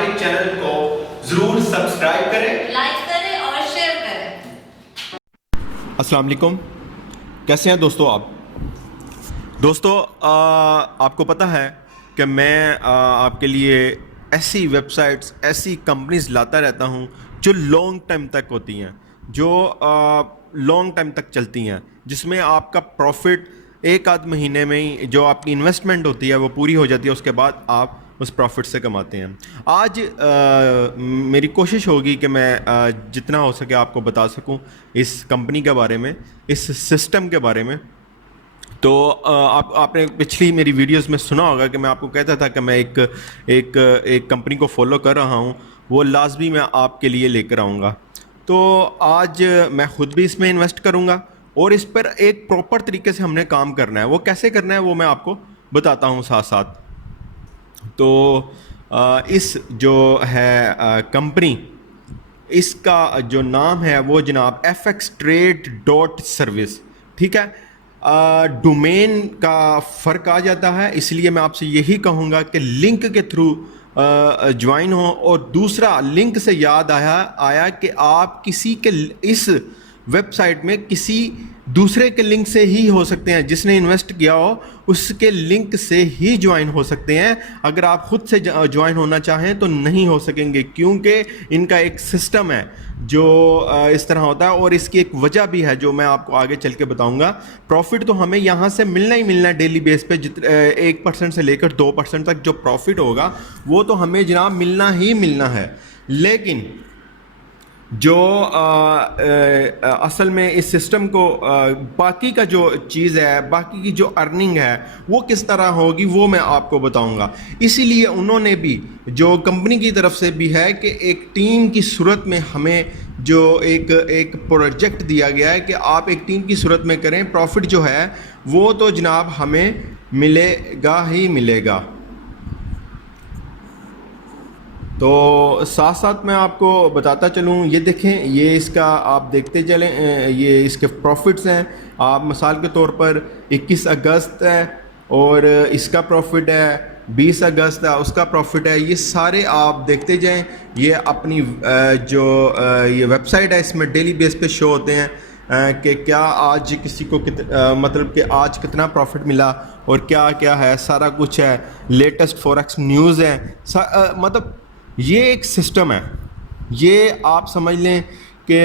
ہمارے چینل کو ضرور سبسکرائب کریں، لائک کریں اور شیئر کریں۔ السلام علیکم، کیسے ہیں دوستو آپ کو پتہ ہے کہ میں آپ کے لیے ایسی ویب سائٹس، ایسی کمپنیز لاتا رہتا ہوں جو لانگ ٹائم تک ہوتی ہیں، جو لانگ ٹائم تک چلتی ہیں، جس میں آپ کا پروفٹ ایک آدھ مہینے میں ہی جو آپ کی انویسٹمنٹ ہوتی ہے وہ پوری ہو جاتی ہے، اس کے بعد آپ اس پروفٹ سے کماتے ہیں۔ آج میری کوشش ہوگی کہ میں جتنا ہو سکے آپ کو بتا سکوں اس کمپنی کے بارے میں، اس سسٹم کے بارے میں۔ تو آپ نے پچھلی میری ویڈیوز میں سنا ہوگا کہ میں آپ کو کہتا تھا کہ میں ایک کمپنی کو فالو کر رہا ہوں، وہ لازمی میں آپ کے لیے لے کر آؤں گا۔ تو آج میں خود بھی اس میں انویسٹ کروں گا اور اس پر ایک پراپر طریقے سے ہم نے کام کرنا ہے۔ وہ کیسے کرنا ہے وہ میں آپ کو بتاتا ہوں ساتھ ساتھ۔ تو اس جو ہے کمپنی، اس کا جو نام ہے وہ جناب fxtrade.service، ٹھیک ہے۔ ڈومین کا فرق آ جاتا ہے، اس لیے میں آپ سے یہی کہوں گا کہ لنک کے تھرو جوائن ہو، اور دوسرا لنک سے یاد آیا کہ آپ کسی کے اس ویب سائٹ میں کسی دوسرے کے لنک سے ہی ہو سکتے ہیں، جس نے انویسٹ کیا ہو اس کے لنک سے ہی جوائن ہو سکتے ہیں۔ اگر آپ خود سے جوائن ہونا چاہیں تو نہیں ہو سکیں گے، کیونکہ ان کا ایک سسٹم ہے جو اس طرح ہوتا ہے، اور اس کی ایک وجہ بھی ہے جو میں آپ کو آگے چل کے بتاؤں گا۔ پروفٹ تو ہمیں یہاں سے ملنا ہی ملنا ہے ڈیلی بیس پہ، 1% سے لے کر 2% تک جو پروفٹ ہوگا وہ تو ہمیں جناب ملنا ہی ملنا ہے، لیکن جو اصل میں اس سسٹم کو باقی کا جو چیز ہے، باقی کی جو ارننگ ہے وہ کس طرح ہوگی وہ میں آپ کو بتاؤں گا۔ اسی لیے انہوں نے بھی جو کمپنی کی طرف سے بھی ہے کہ ایک ٹیم کی صورت میں ہمیں جو ایک پروجیکٹ دیا گیا ہے کہ آپ ایک ٹیم کی صورت میں کریں، پروفٹ جو ہے وہ تو جناب ہمیں ملے گا ہی ملے گا۔ تو ساتھ ساتھ میں آپ کو بتاتا چلوں، یہ دیکھیں، یہ اس کا آپ دیکھتے چلیں، یہ اس کے پروفٹس ہیں۔ آپ مثال کے طور پر 21 اگست ہے اور اس کا پروفٹ ہے، 20 اگست ہے اس کا پروفٹ ہے، یہ سارے آپ دیکھتے جائیں۔ یہ اپنی جو یہ ویب سائٹ ہے اس میں ڈیلی بیس پہ شو ہوتے ہیں کہ کیا آج کسی کو مطلب کہ آج کتنا پروفٹ ملا اور کیا کیا ہے، سارا کچھ ہے۔ لیٹسٹ فوریکس نیوز ہے، مطلب یہ ایک سسٹم ہے۔ یہ آپ سمجھ لیں کہ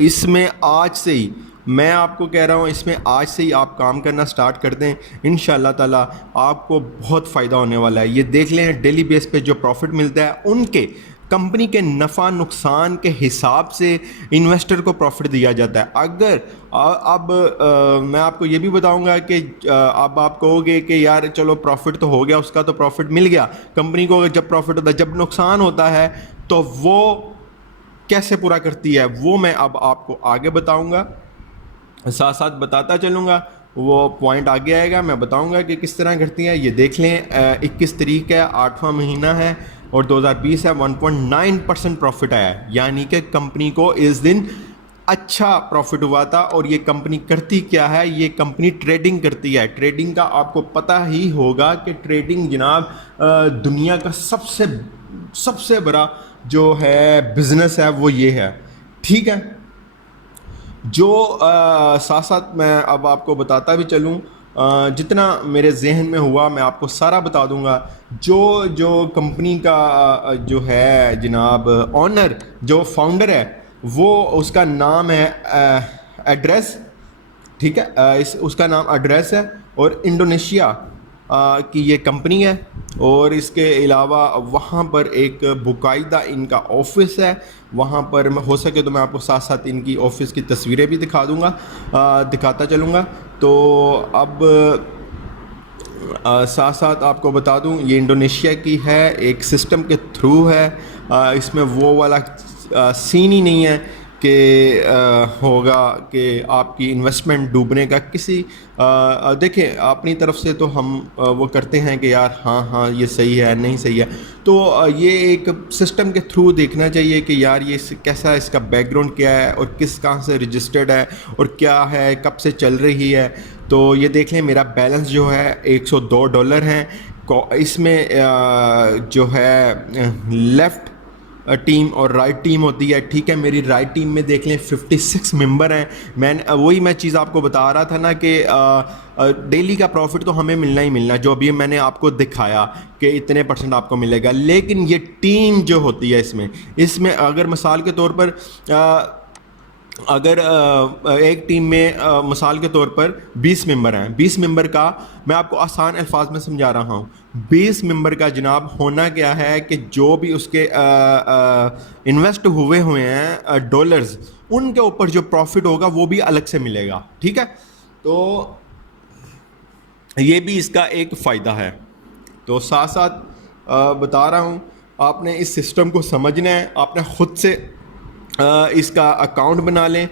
اس میں آج سے ہی میں آپ کو کہہ رہا ہوں، اس میں آج سے ہی آپ کام کرنا سٹارٹ کر دیں، انشاءاللہ تعالیٰ آپ کو بہت فائدہ ہونے والا ہے۔ یہ دیکھ لیں ڈیلی بیس پہ جو پروفٹ ملتا ہے ان کے کمپنی کے نفع نقصان کے حساب سے انویسٹر کو پروفٹ دیا جاتا ہے۔ اگر اب میں آپ کو یہ بھی بتاؤں گا کہ اب آپ کہو گے کہ یار چلو پروفٹ تو ہو گیا، اس کا تو پروفٹ مل گیا کمپنی کو، جب پروفٹ ہوتا ہے، جب نقصان ہوتا ہے تو وہ کیسے پورا کرتی ہے وہ میں اب آپ کو آگے بتاؤں گا، ساتھ ساتھ بتاتا چلوں گا۔ وہ پوائنٹ آگے آئے گا، میں بتاؤں گا کہ کس طرح کرتی ہے۔ یہ دیکھ لیں 21 تاریخ ہے، 8واں مہینہ ہے اور 2020 ہے، 1.9% پروفٹ آیا ہے، یعنی کہ کمپنی کو اس دن اچھا پروفٹ ہوا تھا۔ اور یہ کمپنی کرتی کیا ہے؟ یہ کمپنی ٹریڈنگ کرتی ہے۔ ٹریڈنگ کا آپ کو پتہ ہی ہوگا کہ ٹریڈنگ جناب دنیا کا سب سے بڑا جو ہے بزنس ہے وہ یہ ہے، ٹھیک ہے۔ جو ساتھ ساتھ میں اب آپ کو بتاتا بھی چلوں، جتنا میرے ذہن میں ہوا میں آپ کو سارا بتا دوں گا۔ جو کمپنی کا جو ہے جناب آنر، جو فاؤنڈر ہے، وہ اس کا نام ہے ایڈریس، ٹھیک ہے، اس کا نام ایڈریس ہے، اور انڈونیشیا کی یہ کمپنی ہے، اور اس کے علاوہ وہاں پر ایک باقاعدہ ان کا آفس ہے۔ وہاں پر ہو سکے تو میں آپ کو ساتھ ساتھ ان کی آفس کی تصویریں بھی دکھا دوں گا، دکھاتا چلوں گا۔ تو اب ساتھ ساتھ آپ کو بتا دوں یہ انڈونیشیا کی ہے، ایک سسٹم کے تھرو ہے، اس میں وہ والا سین ہی نہیں ہے کہ ہوگا کہ آپ کی انویسٹمنٹ ڈوبنے کا کسی دیکھیں اپنی طرف سے تو ہم وہ کرتے ہیں کہ یار ہاں یہ صحیح ہے نہیں صحیح ہے، تو یہ ایک سسٹم کے تھرو دیکھنا چاہیے کہ یار یہ کیسا، اس کا بیک گراؤنڈ کیا ہے اور کہاں سے رجسٹرڈ ہے اور کیا ہے، کب سے چل رہی ہے۔ تو یہ دیکھ لیں میرا بیلنس جو ہے $102 ہیں، اس میں جو ہے لیفٹ ٹیم اور رائٹ ٹیم ہوتی ہے. ٹھیک ہے, میری رائٹ ٹیم میں دیکھ لیں 56 ممبر ہیں. میں چیز آپ کو بتا رہا تھا نا کہ ڈیلی کا پروفٹ تو ہمیں ملنا ہی ملنا, جو ابھی میں نے آپ کو دکھایا کہ اتنے % آپ کو ملے گا. لیکن یہ ٹیم جو ہوتی ہے اس میں اگر مثال کے طور پر اگر ایک ٹیم میں مثال کے طور پر 20 ممبر ہیں, 20 ممبر کا میں آپ کو آسان الفاظ میں سمجھا رہا ہوں. 20 ممبر کا جناب ہونا کیا ہے کہ جو بھی اس کے انویسٹ ہوئے ہیں ڈالرز, ان کے اوپر جو پروفٹ ہوگا وہ بھی الگ سے ملے گا. ٹھیک ہے, تو یہ بھی اس کا ایک فائدہ ہے. تو ساتھ ساتھ بتا رہا ہوں, آپ نے اس سسٹم کو سمجھنا ہے. آپ نے خود سے اس کا اکاؤنٹ بنا لیں,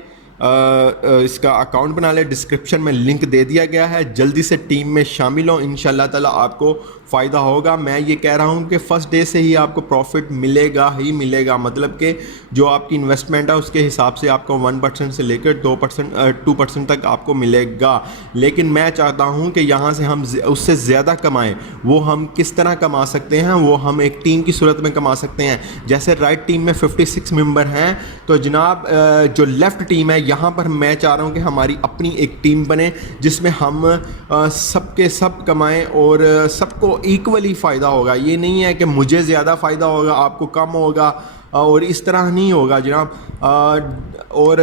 ڈسکرپشن میں لنک دے دیا گیا ہے. جلدی سے ٹیم میں شامل ہوں, انشاءاللہ تعالی آپ کو فائدہ ہوگا. میں یہ کہہ رہا ہوں کہ فرسٹ ڈے سے ہی آپ کو پروفٹ ملے گا. مطلب کہ جو آپ کی انویسٹمنٹ ہے اس کے حساب سے آپ کو 1% سے لے کر 2% تک آپ کو ملے گا. لیکن میں چاہتا ہوں کہ یہاں سے ہم اس سے زیادہ کمائیں. وہ ہم کس طرح کما سکتے ہیں؟ وہ ہم ایک ٹیم کی صورت میں کما سکتے ہیں. جیسے رائٹ ٹیم میں 56 ممبر ہیں, تو جناب جو لیفٹ ٹیم ہے یہاں پر میں چاہ رہا ہوں کہ ہماری اپنی ایک ٹیم بنے جس میں ہم سب کے سب کمائیں اور سب کو ایکولی فائدہ ہوگا. یہ نہیں ہے کہ مجھے زیادہ فائدہ ہوگا آپ کو کم ہوگا, اور اس طرح نہیں ہوگا جناب. اور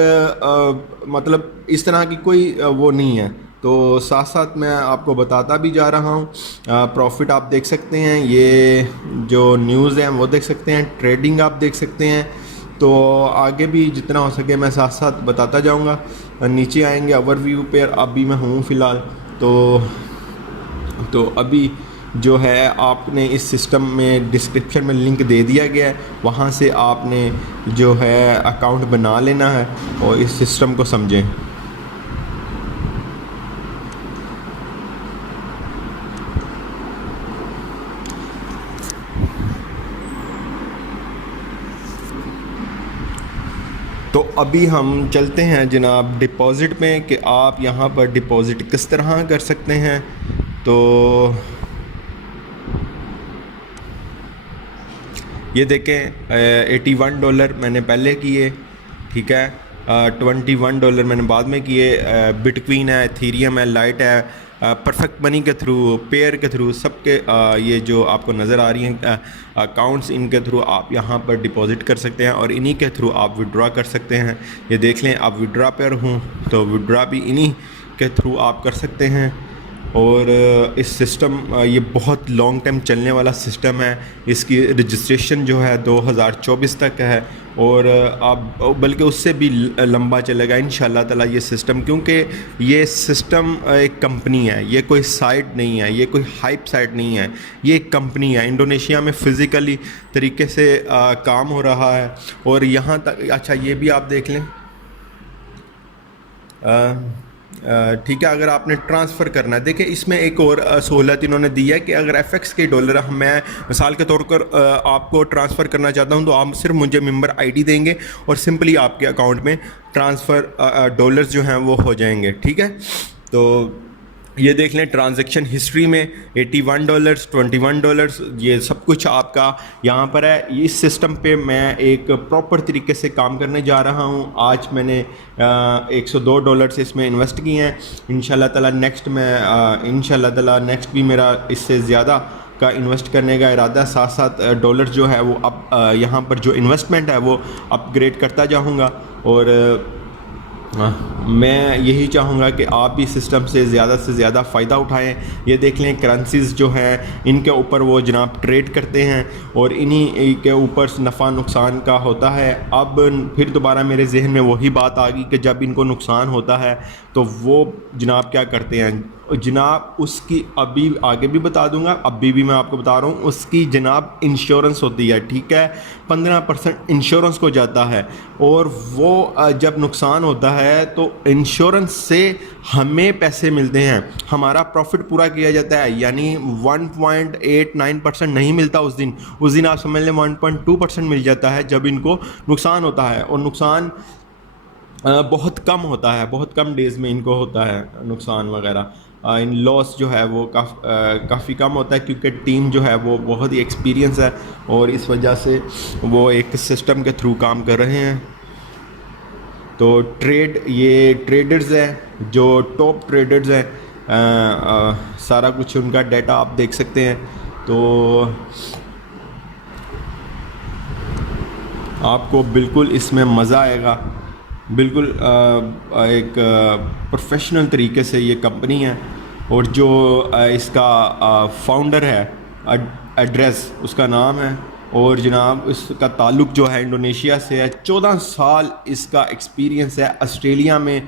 مطلب اس طرح کی کوئی وہ نہیں ہے. تو ساتھ ساتھ میں آپ کو بتاتا بھی جا رہا ہوں. پروفٹ آپ دیکھ سکتے ہیں, یہ جو نیوز ہیں وہ دیکھ سکتے ہیں, ٹریڈنگ آپ دیکھ سکتے ہیں. تو آگے بھی جتنا ہو سکے میں ساتھ ساتھ بتاتا جاؤں گا. نیچے آئیں گے اوور ویو پہ, ابھی میں ہوں فی الحال. تو ابھی جو ہے آپ نے اس سسٹم میں ڈسکرپشن میں لنک دے دیا گیا ہے, وہاں سے آپ نے جو ہے اکاؤنٹ بنا لینا ہے اور اس سسٹم کو سمجھیں. تو ابھی ہم چلتے ہیں جناب ڈپازٹ میں, کہ آپ یہاں پر ڈپازٹ کس طرح کر سکتے ہیں. تو یہ دیکھیں $81 میں نے پہلے کیے. ٹھیک ہے, $21 میں نے بعد میں کیے. بٹکوین ہے, ایتھیریم ہے, لائٹ ہے, پرفیکٹ منی کے تھرو, پیئر کے تھرو, سب کے یہ جو آپ کو نظر آ رہی ہیں اکاؤنٹس, ان کے تھرو آپ یہاں پر ڈپازٹ کر سکتے ہیں اور انہی کے تھرو آپ وڈرا کر سکتے ہیں. یہ دیکھ لیں آپ وڈرا پر ہوں تو وڈرا بھی انہی کے تھرو آپ کر سکتے ہیں. اور اس سسٹم یہ بہت لانگ ٹائم چلنے والا سسٹم ہے. اس کی رجسٹریشن جو ہے 2024 تک ہے, اور آپ بلکہ اس سے بھی لمبا چلے گا انشاءاللہ تعالی یہ سسٹم, کیونکہ یہ سسٹم ایک کمپنی ہے, یہ کوئی سائٹ نہیں ہے, یہ کوئی ہائپ سائٹ نہیں ہے, یہ ایک کمپنی ہے. انڈونیشیا میں فزیکلی طریقے سے کام ہو رہا ہے. اور یہاں تک اچھا یہ بھی آپ دیکھ لیں. ٹھیک ہے, اگر آپ نے ٹرانسفر کرنا ہے, دیکھیں اس میں ایک اور سہولت انہوں نے دی ہے کہ اگر ایف ایکس کے ڈالر میں مثال کے طور پر آپ کو ٹرانسفر کرنا چاہتا ہوں, تو آپ صرف مجھے ممبر آئی ڈی دیں گے اور سمپلی آپ کے اکاؤنٹ میں ٹرانسفر ڈالرز جو ہیں وہ ہو جائیں گے. ٹھیک ہے, تو یہ دیکھ لیں ٹرانزیکشن ہسٹری میں $81 $21 یہ سب کچھ آپ کا یہاں پر ہے. اس سسٹم پہ میں ایک پراپر طریقے سے کام کرنے جا رہا ہوں. آج میں نے $102 اس میں انویسٹ کیے ہیں. انشاءاللہ تعالی نیکسٹ بھی میرا اس سے زیادہ کا انویسٹ کرنے کا ارادہ. ساتھ ساتھ ڈالر جو ہے وہ اب یہاں پر جو انویسٹمنٹ ہے وہ اپ گریڈ کرتا جاؤں گا, اور میں یہی چاہوں گا کہ آپ بھی سسٹم سے زیادہ فائدہ اٹھائیں. یہ دیکھ لیں کرنسیز جو ہیں ان کے اوپر وہ جناب ٹریڈ کرتے ہیں, اور انہی کے اوپر نفع نقصان کا ہوتا ہے. اب پھر دوبارہ میرے ذہن میں وہی بات آ گئی کہ جب ان کو نقصان ہوتا ہے تو وہ جناب کیا کرتے ہیں. جناب اس کی ابھی آگے بھی بتا دوں گا, ابھی بھی میں آپ کو بتا رہا ہوں, اس کی جناب انشورنس ہوتی ہے. ٹھیک ہے, 15% انشورنس کو جاتا ہے, اور وہ جب نقصان ہوتا ہے تو انشورنس سے ہمیں پیسے ملتے ہیں, ہمارا پروفٹ پورا کیا جاتا ہے. یعنی 1.89% نہیں ملتا اس دن آپ سمجھ لیں 1.2% مل جاتا ہے جب ان کو نقصان ہوتا ہے. اور نقصان بہت کم ہوتا ہے, بہت کم ڈیز میں ان کو ہوتا ہے نقصان وغیرہ. ان لوس جو ہے وہ کافی کم ہوتا ہے، کیونکہ ٹیم جو ہے وہ بہت ہی ایکسپیرینس ہے اور اس وجہ سے وہ ایک سسٹم کے تھرو کام کر رہے ہیں. تو یہ ٹریڈرز ہیں جو ٹاپ ٹریڈرز ہیں، سارا کچھ ان کا ڈیٹا آپ دیکھ سکتے ہیں. تو آپ کو بالکل اس میں مزہ آئے گا. بالکل ایک پروفیشنل طریقے سے یہ کمپنی ہے. اور جو اس کا فاؤنڈر ہے، ایڈریس اس کا نام ہے، اور جناب اس کا تعلق جو ہے انڈونیشیا سے ہے. 14 سال اس کا ایکسپیرینس ہے آسٹریلیا میں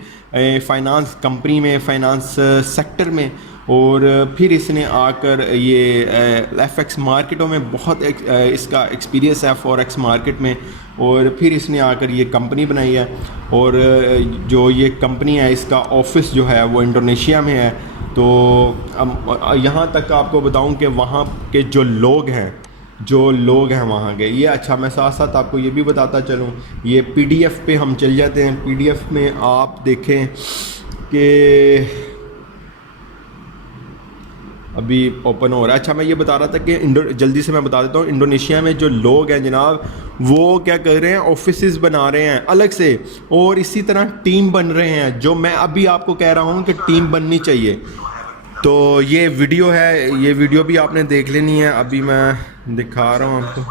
فائنانس کمپنی میں، فائنانس سیکٹر میں. اور پھر اس نے آ کر یہ ایف ایکس مارکیٹوں میں بہت اس کا ایکسپیرینس ہے، فوریکس مارکیٹ میں. اور پھر اس نے آ کر یہ کمپنی بنائی ہے. اور جو یہ کمپنی ہے اس کا آفس جو ہے وہ انڈونیشیا میں ہے. تو یہاں تک آپ کو بتاؤں کہ وہاں کے جو لوگ ہیں وہاں کے یہ اچھا، میں ساتھ ساتھ آپ کو یہ بھی بتاتا چلوں. یہ پی ڈی ایف پہ ہم چل جاتے ہیں. پی ڈی ایف میں آپ دیکھیں کہ ابھی اوپن ہو رہا ہے. اچھا میں یہ بتا رہا تھا کہ جلدی سے میں بتا دیتا ہوں. انڈونیشیا میں جو لوگ ہیں جناب وہ کیا کر رہے ہیں، آفیسز بنا رہے ہیں الگ سے، اور اسی طرح ٹیم بن رہے ہیں، جو میں ابھی آپ کو کہہ رہا ہوں کہ ٹیم بننی چاہیے. تو یہ ویڈیو ہے، یہ ویڈیو بھی آپ نے دیکھ لینی ہے. ابھی میں دکھا رہا ہوں آپ کو.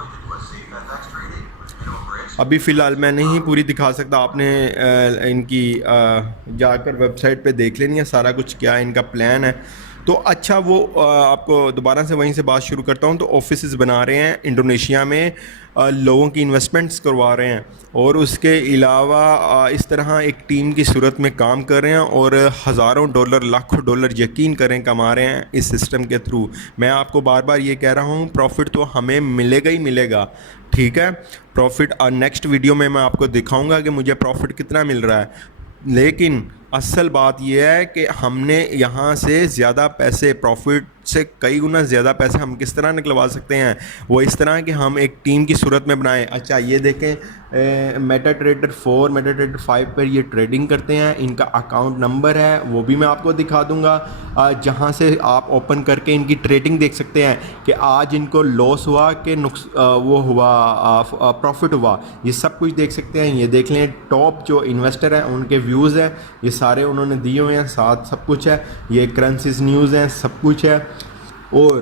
ابھی فی الحال میں نہیں پوری دکھا سکتا، آپ نے ان کی جا کر ویب سائٹ پہ دیکھ لینی ہے سارا کچھ کیا ان کا پلان ہے. تو اچھا وہ آپ کو دوبارہ سے وہیں سے بات شروع کرتا ہوں. تو آفیسز بنا رہے ہیں انڈونیشیا میں، لوگوں کی انویسٹمنٹس کروا رہے ہیں، اور اس کے علاوہ اس طرح ایک ٹیم کی صورت میں کام کر رہے ہیں، اور ہزاروں ڈالر، لاکھوں ڈالر یقین کریں کما رہے ہیں اس سسٹم کے تھرو. میں آپ کو بار بار یہ کہہ رہا ہوں پروفٹ تو ہمیں ملے گا ہی ملے گا، ٹھیک ہے. پروفٹ نیکسٹ ویڈیو میں آپ کو دکھاؤں گا کہ مجھے پروفٹ کتنا مل رہا ہے. لیکن اصل بات یہ ہے کہ ہم نے یہاں سے زیادہ پیسے، پروفٹ سے کئی گنا زیادہ پیسے ہم کس طرح نکلوا سکتے ہیں. وہ اس طرح کہ ہم ایک ٹیم کی صورت میں بنائیں. اچھا یہ دیکھیں میٹا ٹریڈر 4، میٹا ٹریڈر 5 پر یہ ٹریڈنگ کرتے ہیں. ان کا اکاؤنٹ نمبر ہے وہ بھی میں آپ کو دکھا دوں گا، جہاں سے آپ اوپن کر کے ان کی ٹریڈنگ دیکھ سکتے ہیں کہ آج ان کو لاس ہوا کہ وہ ہوا پروفٹ ہوا. یہ سب کچھ دیکھ سکتے ہیں. یہ دیکھ لیں ٹاپ جو انویسٹر ہیں ان کے ویوز ہیں، یہ سارے انہوں نے دیے ہوئے ہیں، ساتھ سب کچھ ہے. یہ کرنسیز نیوز ہیں، سب کچھ ہے. اور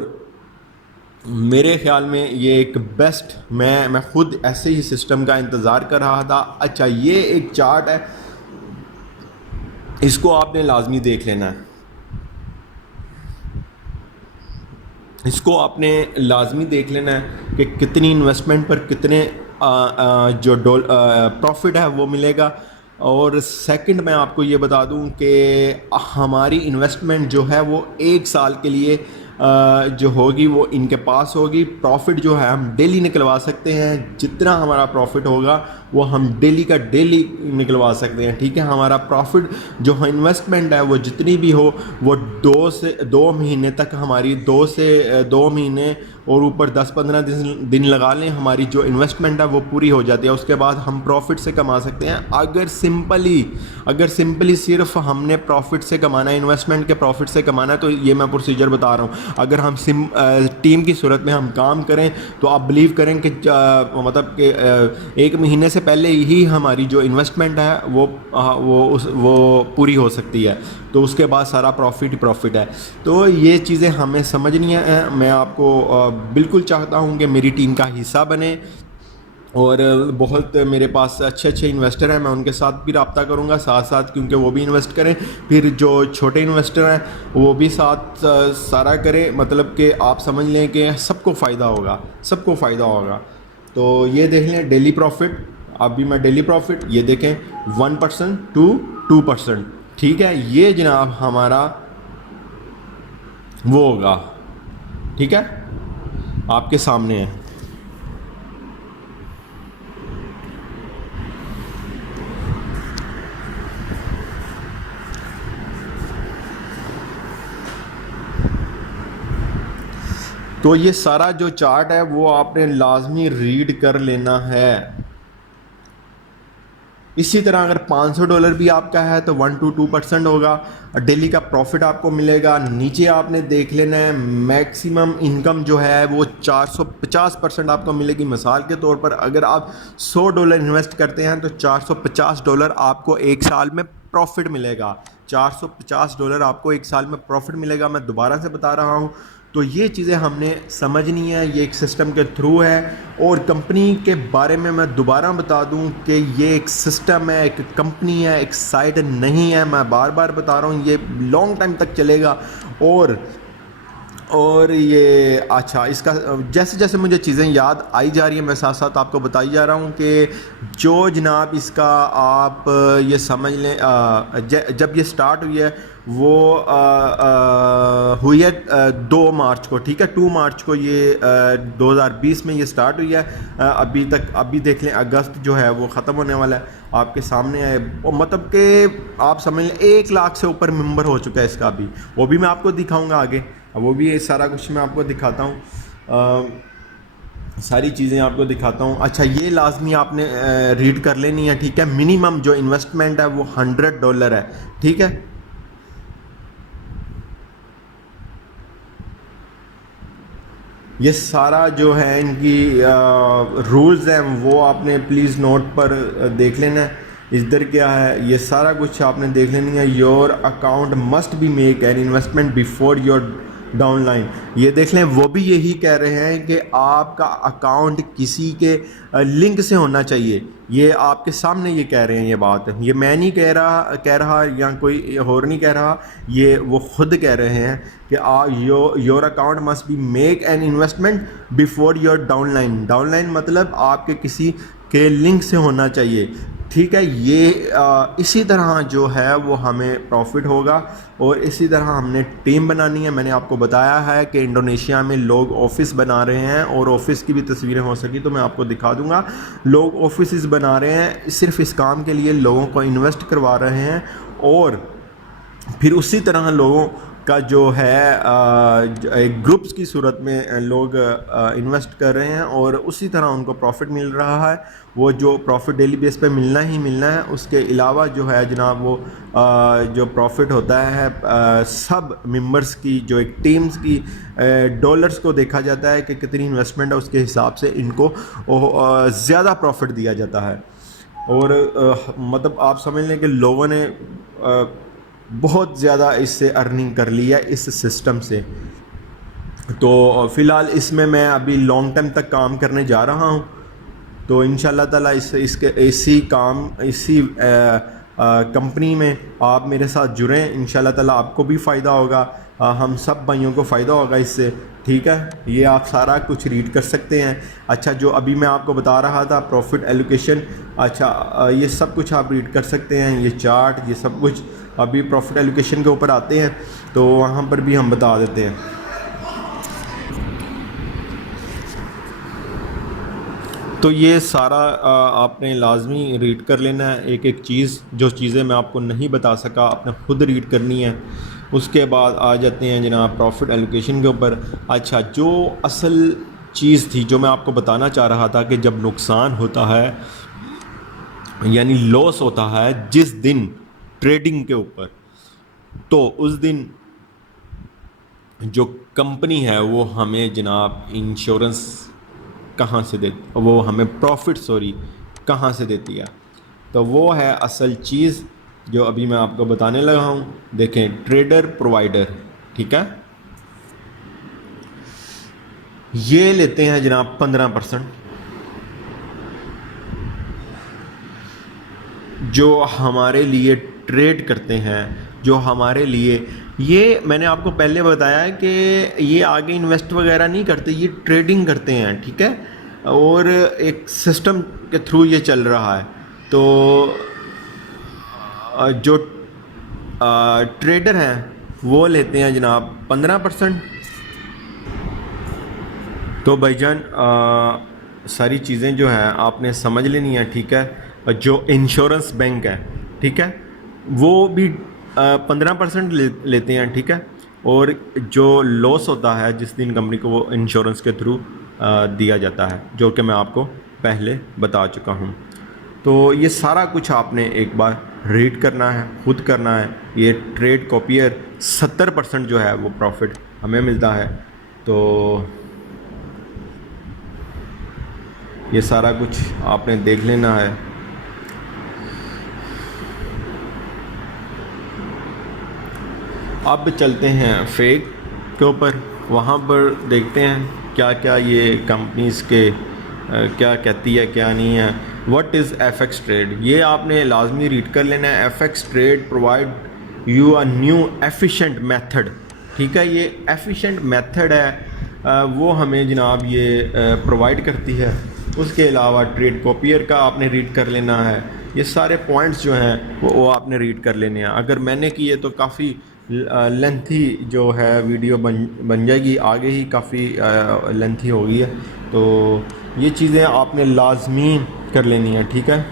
میرے خیال میں یہ ایک بیسٹ، میں خود ایسے ہی سسٹم کا انتظار کر رہا تھا. اچھا یہ ایک چارٹ ہے، اس کو آپ نے لازمی دیکھ لینا ہے. اس کو آپ نے لازمی دیکھ لینا ہے کہ کتنی انویسٹمنٹ پر کتنے جو پروفٹ ہے وہ ملے گا. اور سیکنڈ میں آپ کو یہ بتا دوں کہ ہماری انویسٹمنٹ جو ہے وہ 1 سال کے لیے جو ہوگی وہ ان کے پاس ہوگی. پروفٹ جو ہے ہم ڈیلی نکلوا سکتے ہیں، جتنا ہمارا پروفٹ ہوگا وہ ہم ڈیلی کا ڈیلی نکلوا سکتے ہیں، ٹھیک ہے. ہمارا پروفٹ جو انویسٹمنٹ ہے وہ جتنی بھی ہو وہ 2 مہینے تک، ہماری 2 مہینے اور اوپر 10-15 دن لگا لیں، ہماری جو انویسٹمنٹ ہے وہ پوری ہو جاتی ہے. اس کے بعد ہم پروفٹ سے کما سکتے ہیں. اگر سمپلی صرف ہم نے پروفٹ سے کمانا ہے، انویسٹمنٹ کے پروفٹ سے کمانا ہے، تو یہ میں پروسیجر بتا رہا ہوں. اگر ہم ٹیم کی صورت میں ہم کام کریں تو آپ بلیو کریں کہ مطلب کہ 1 مہینے سے پہلے ہی ہماری جو انویسٹمنٹ ہے وہ پوری ہو سکتی ہے. تو اس کے بعد سارا پروفٹ ہے. تو یہ چیزیں ہمیں سمجھنی ہیں. میں آپ کو بالکل چاہتا ہوں کہ میری ٹیم کا حصہ بنے، اور بہت میرے پاس اچھے انویسٹر ہیں، میں ان کے ساتھ بھی رابطہ کروں گا ساتھ کیونکہ وہ بھی انویسٹ کریں. پھر جو چھوٹے انویسٹر ہیں وہ بھی ساتھ سارا کریں. مطلب کہ آپ سمجھ لیں کہ سب کو فائدہ ہوگا. تو یہ دیکھ لیں ڈیلی پروفٹ. ابھی میں ڈیلی پروفٹ یہ دیکھیں 1% to 2%، ٹھیک ہے. یہ جناب ہمارا وہ ہوگا، ٹھیک ہے، آپ کے سامنے ہے. تو یہ سارا جو چارٹ ہے وہ آپ نے لازمی ریڈ کر لینا ہے. اسی طرح اگر $500 بھی آپ کا ہے تو 1 to 2% ہوگا ڈیلی کا پروفٹ آپ کو ملے گا. نیچے آپ نے دیکھ لینا ہے میکسیمم انکم جو ہے وہ 450% آپ کو ملے گی. مثال کے طور پر اگر آپ $100 انویسٹ کرتے ہیں تو $450 آپ کو ایک سال میں پروفٹ ملے گا. $450 آپ کو ایک سال میں پروفٹ ملے گا. میں دوبارہ سے بتا رہا ہوں. تو یہ چیزیں ہم نے سمجھنی ہے, یہ ایک سسٹم کے تھرو ہے. اور کمپنی کے بارے میں دوبارہ بتا دوں کہ یہ ایک سسٹم ہے, ایک کمپنی ہے, ایک سائٹ نہیں ہے. میں بار بار بتا رہا ہوں یہ لانگ ٹائم تک چلے گا. اور یہ اچھا اس کا جیسے جیسے مجھے چیزیں یاد آئی جا رہی ہیں میں ساتھ ساتھ آپ کو بتائی جا رہا ہوں کہ جو جناب اس کا آپ یہ سمجھ لیں جب یہ سٹارٹ ہوئی ہے وہ ہوئی ہے 2 مارچ کو, ٹھیک ہے, 2 مارچ کو یہ 2020 میں یہ سٹارٹ ہوئی ہے. ابھی دیکھ لیں اگست جو ہے وہ ختم ہونے والا ہے, آپ کے سامنے ہے. مطلب کہ آپ سمجھ لیں 1 لاکھ سے اوپر ممبر ہو چکا ہے اس کا بھی. وہ بھی میں آپ کو دکھاؤں گا آگے, وہ بھی سارا کچھ میں آپ کو دکھاتا ہوں, ساری چیزیں آپ کو دکھاتا ہوں. اچھا یہ لازمی آپ نے ریڈ کر لینی ہے, ٹھیک ہے. منیمم جو انویسٹمنٹ ہے وہ $100 ہے, ٹھیک ہے. یہ سارا جو ہے ان کی رولز ہیں وہ آپ نے پلیز نوٹ پر دیکھ لینا ہے. ادھر کیا ہے یہ سارا کچھ آپ نے دیکھ لینی ہے. Your account must be make an investment before your down line. یہ دیکھ لیں وہ بھی یہی کہہ رہے ہیں کہ آپ کا اکاؤنٹ کسی کے لنک سے ہونا چاہیے. یہ آپ کے سامنے یہ کہہ رہے ہیں, یہ بات یہ میں نہیں کہہ رہا یا کوئی اور نہیں کہہ رہا, یہ وہ خود کہہ رہے ہیں کہ your account must be make an investment before your down line. Down line مطلب آپ کے کسی کے لنک سے ہونا چاہیے, ٹھیک ہے. یہ اسی طرح جو ہے وہ ہمیں پروفٹ ہوگا. اور اسی طرح ہم نے ٹیم بنانی ہے. میں نے آپ کو بتایا ہے کہ انڈونیشیا میں لوگ آفس بنا رہے ہیں, اور آفس کی بھی تصویریں ہو سکی تو میں آپ کو دکھا دوں گا. لوگ آفسز بنا رہے ہیں صرف اس کام کے لیے, لوگوں کو انویسٹ کروا رہے ہیں, اور پھر اسی طرح لوگوں کا جو ہے ایک گروپس کی صورت میں لوگ انویسٹ کر رہے ہیں, اور اسی طرح ان کو پروفٹ مل رہا ہے. وہ جو پروفٹ ڈیلی بیس پہ ملنا ہی ملنا ہے. اس کے علاوہ جو ہے جناب وہ جو پروفٹ ہوتا ہے سب ممبرس کی, جو ایک ٹیمز کی ڈالرز کو دیکھا جاتا ہے کہ کتنی انویسٹمنٹ ہے, اس کے حساب سے ان کو زیادہ پروفٹ دیا جاتا ہے. اور مطلب آپ سمجھ لیں کہ لوگوں نے بہت زیادہ اس سے ارننگ کر لی ہے اس سسٹم سے. تو فی الحال اس میں ابھی لانگ ٹائم تک کام کرنے جا رہا ہوں. تو انشاءاللہ تعالیٰ اسی کمپنی میں آپ میرے ساتھ جڑیں. انشاءاللہ تعالیٰ آپ کو بھی فائدہ ہوگا, ہم سب بھائیوں کو فائدہ ہوگا اس سے, ٹھیک ہے. یہ آپ سارا کچھ ریڈ کر سکتے ہیں. اچھا جو ابھی میں آپ کو بتا رہا تھا پروفٹ ایلوکیشن, اچھا یہ سب کچھ آپ ریڈ کر سکتے ہیں. یہ چارٹ, یہ سب کچھ ابھی پروفٹ ایلوکیشن کے اوپر آتے ہیں تو وہاں پر بھی ہم بتا دیتے ہیں. تو یہ سارا آپ نے لازمی ریڈ کر لینا ہے, ایک ایک چیز. جو چیزیں میں آپ کو نہیں بتا سکا آپ نے خود ریڈ کرنی ہے. اس کے بعد آ جاتے ہیں جناب پروفٹ ایلوکیشن کے اوپر. اچھا جو اصل چیز تھی جو میں آپ کو بتانا چاہ رہا تھا کہ جب نقصان ہوتا ہے یعنی لاس ہوتا ہے جس دن ٹریڈنگ کے اوپر, تو اس دن جو کمپنی ہے وہ ہمیں جناب انشورنس کہاں سے دیتی, وہ ہمیں پروفٹ کہاں سے دیتی ہے. تو وہ ہے اصل چیز جو ابھی میں آپ کو بتانے لگا ہوں. دیکھیں ٹریڈر پرووائڈر, ٹھیک ہے, یہ لیتے ہیں جناب 15%. جو ہمارے لیے ٹریڈ کرتے ہیں, جو ہمارے لیے, یہ میں نے آپ کو پہلے بتایا ہے کہ یہ آگے انویسٹ وغیرہ نہیں کرتے, یہ ٹریڈنگ کرتے ہیں, ٹھیک ہے. اور ایک سسٹم کے تھرو یہ چل رہا ہے. تو جو ٹریڈر ہیں وہ لیتے ہیں جناب 15%. تو بھائی جان ساری چیزیں جو ہیں آپ نے سمجھ لینی ہے, ٹھیک ہے. جو انشورنس بینک ہے, ٹھیک ہے, وہ بھی 15% لیتے ہیں, ٹھیک ہے. اور جو لاس ہوتا ہے جس دن کمپنی کو, وہ انشورنس کے تھرو دیا جاتا ہے, جو کہ میں آپ کو پہلے بتا چکا ہوں. تو یہ سارا کچھ آپ نے ایک بار ریڈ کرنا ہے، خود کرنا ہے. یہ ٹریڈ کاپیئر 70% جو ہے وہ پروفٹ ہمیں ملتا ہے. تو یہ سارا کچھ آپ نے دیکھ لینا ہے. اب چلتے ہیں فیک کے اوپر، وہاں پر دیکھتے ہیں کیا کیا یہ کمپنیز کے کیا کہتی ہے کیا نہیں ہے. What is F X trade, یہ آپ نے لازمی ریڈ کر لینا ہے. F X trade provide you a new efficient method. ٹھیک ہے، یہ ایفیشینٹ میتھڈ ہے وہ ہمیں جناب یہ پرووائڈ کرتی ہے. اس کے علاوہ ٹریڈ کاپیئر کا آپ نے ریڈ کر لینا ہے. یہ سارے پوائنٹس جو ہیں وہ آپ نے ریڈ کر لینے ہیں. اگر میں نے کیے تو کافی لینتھی جو ہے ویڈیو بن جائے گی، آگے ہی کافی لینتھی ہو گئی ہے. تو یہ چیزیں آپ نے لازمی کر لینی ہیں. ٹھیک ہے،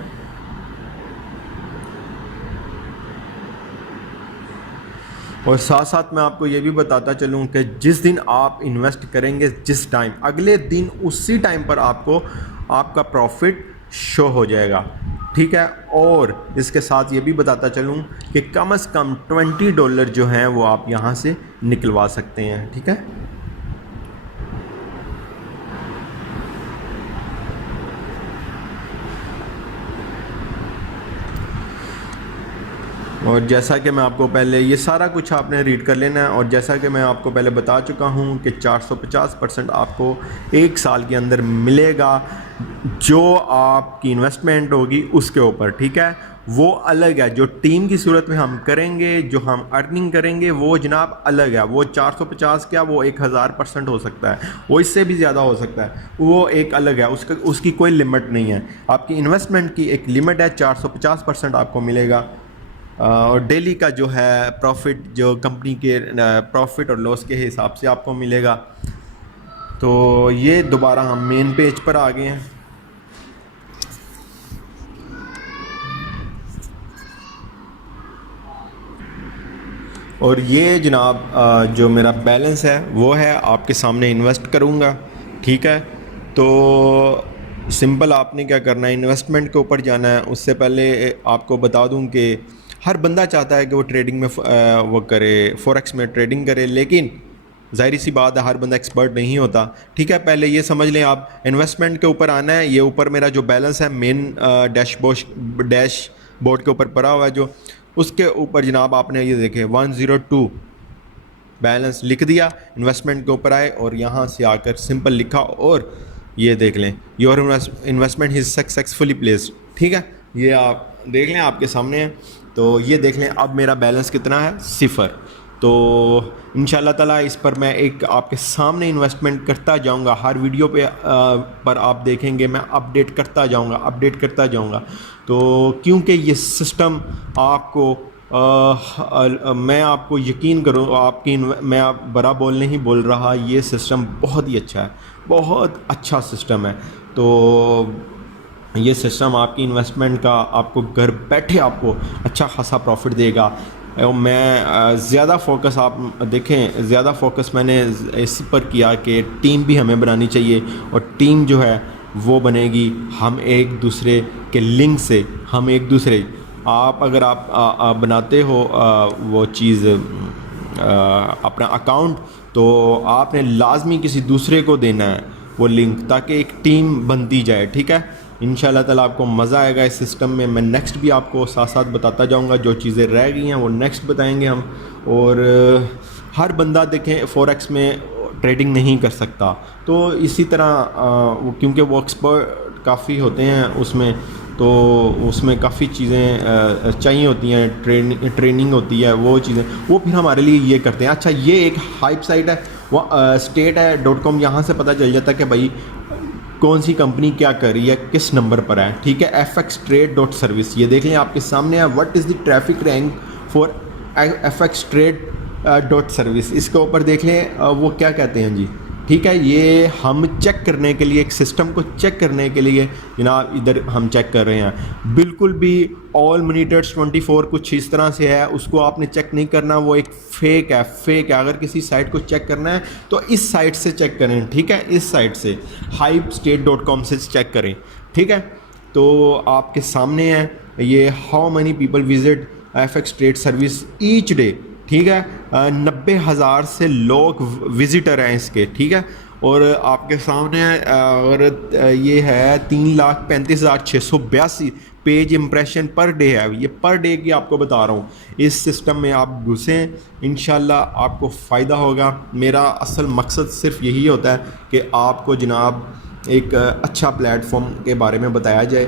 اور ساتھ ساتھ میں آپ کو یہ بھی بتاتا چلوں کہ جس دن آپ انویسٹ کریں گے، جس ٹائم، اگلے دن اسی ٹائم پر آپ کو آپ کا پروفٹ شو ہو جائے گا. ٹھیک ہے، اور اس کے ساتھ یہ بھی بتاتا چلوں کہ کم از کم $20 جو ہیں وہ آپ یہاں سے نکلوا سکتے ہیں. ٹھیک ہے، اور جیسا کہ میں آپ کو پہلے یہ سارا کچھ آپ نے ریڈ کر لینا ہے. اور جیسا کہ میں آپ کو پہلے بتا چکا ہوں کہ 450% آپ کو ایک سال کے اندر ملے گا جو آپ کی انویسٹمنٹ ہوگی اس کے اوپر. ٹھیک ہے، وہ الگ ہے. جو ٹیم کی صورت میں ہم کریں گے، جو ہم ارننگ کریں گے، وہ جناب الگ ہے. وہ 450 کیا، وہ 1000% ہو سکتا ہے، وہ اس سے بھی زیادہ ہو سکتا ہے. وہ ایک الگ ہے، اس کی کوئی لمٹ نہیں ہے. آپ کی انویسٹمنٹ کی ایک لمٹ ہے، 450% آپ کو ملے گا. اور ڈیلی کا جو ہے پروفٹ، جو کمپنی کے پروفٹ اور لاس کے حساب سے آپ کو ملے گا. تو یہ دوبارہ ہم مین پیج پر آ گئے ہیں. اور یہ جناب جو میرا بیلنس ہے وہ ہے آپ کے سامنے انویسٹ کروں گا. ٹھیک ہے، تو سمپل آپ نے کیا کرنا ہے، انویسٹمنٹ کے اوپر جانا ہے. اس سے پہلے آپ کو بتا دوں کہ ہر بندہ چاہتا ہے کہ وہ ٹریڈنگ میں وہ کرے، فوریکس میں ٹریڈنگ کرے، لیکن ظاہری سی بات ہے ہر بندہ ایکسپرٹ نہیں ہوتا. ٹھیک ہے، پہلے یہ سمجھ لیں آپ انویسٹمنٹ کے اوپر آنا ہے. یہ اوپر میرا جو بیلنس ہے مین ڈیش بورڈ کے اوپر پڑا ہوا ہے، جو اس کے اوپر جناب آپ نے یہ دیکھے 102 بیلنس لکھ دیا. انویسٹمنٹ کے اوپر آئے اور یہاں سے آ کر سمپل لکھا اور یہ دیکھ لیں your investment is successfully placed. ٹھیک ہے، یہ آپ دیکھ لیں آپ کے سامنے ہے. تو یہ دیکھ لیں اب میرا بیلنس کتنا ہے، 0. تو انشاءاللہ تعالیٰ اس پر میں ایک آپ کے سامنے انویسٹمنٹ کرتا جاؤں گا. ہر ویڈیو پر آپ دیکھیں گے میں اپڈیٹ کرتا جاؤں گا. تو کیونکہ یہ سسٹم آپ کو میں آپ کو یقین کروں میں آپ برا نہیں بول رہا، یہ سسٹم بہت ہی اچھا ہے، بہت اچھا سسٹم ہے. تو یہ سسٹم آپ کی انویسٹمنٹ کا آپ کو گھر بیٹھے آپ کو اچھا خاصا پروفٹ دے گا. میں زیادہ فوکس میں نے اس پر کیا کہ ٹیم بھی ہمیں بنانی چاہیے، اور ٹیم جو ہے وہ بنے گی ہم ایک دوسرے کے لنک سے. ہم ایک دوسرے اگر آپ بناتے ہو وہ چیز اپنا اکاؤنٹ، تو آپ نے لازمی کسی دوسرے کو دینا ہے وہ لنک، تاکہ ایک ٹیم بنتی جائے. ٹھیک ہے، انشاءاللہ تعالیٰ آپ کو مزہ آئے گا اس سسٹم میں. میں نیکسٹ بھی آپ کو ساتھ ساتھ بتاتا جاؤں گا. جو چیزیں رہ گئی ہیں وہ نیکسٹ بتائیں گے ہم. اور ہر بندہ دیکھیں فوریکس میں ٹریڈنگ نہیں کر سکتا، تو اسی طرح کیونکہ وہ ایکسپرٹ کافی ہوتے ہیں اس میں، تو اس میں کافی چیزیں چاہیے ہوتی ہیں، ٹریننگ ہوتی ہے، وہ چیزیں وہ پھر ہمارے لیے یہ کرتے ہیں. اچھا، یہ ایک ہائپ سائٹ ہے، وہ state.com، یہاں سے پتہ چل جاتا ہے کہ بھائی کون سی کمپنی کیا کر رہی ہے، کس نمبر پر ہے. ٹھیک ہے، fxtrade.service یہ دیکھ لیں آپ کے سامنے ہے. What is the traffic rank for fxtrade.service، اس کے اوپر دیکھ لیں وہ کیا کہتے ہیں جی. ٹھیک ہے، یہ ہم چیک کرنے کے لیے، ایک سسٹم کو چیک کرنے کے لیے جناب ادھر ہم چیک کر رہے ہیں. بالکل بھی آل منیٹرز 24 کچھ اس طرح سے ہے، اس کو آپ نے چیک نہیں کرنا، وہ ایک فیک ہے. اگر کسی سائٹ کو چیک کرنا ہے تو اس سائٹ سے چیک کریں. ٹھیک ہے، اس سائٹ سے hypestate.com سے چیک کریں. ٹھیک ہے، تو آپ کے سامنے ہے یہ how many people visit F X trade service each day, ٹھیک ہے, 90,000 سے لوگ وزٹر ہیں اس کے, ٹھیک ہے, اور آپ کے سامنے اور یہ ہے 3,35,682 پیج امپریشن پر ڈے ہے, یہ پر ڈے کی آپ کو بتا رہا ہوں. اس سسٹم میں آپ گھسیں, انشاءاللہ آپ کو فائدہ ہوگا. میرا اصل مقصد صرف یہی ہوتا ہے کہ آپ کو جناب ایک اچھا پلیٹ فارم کے بارے میں بتایا جائے.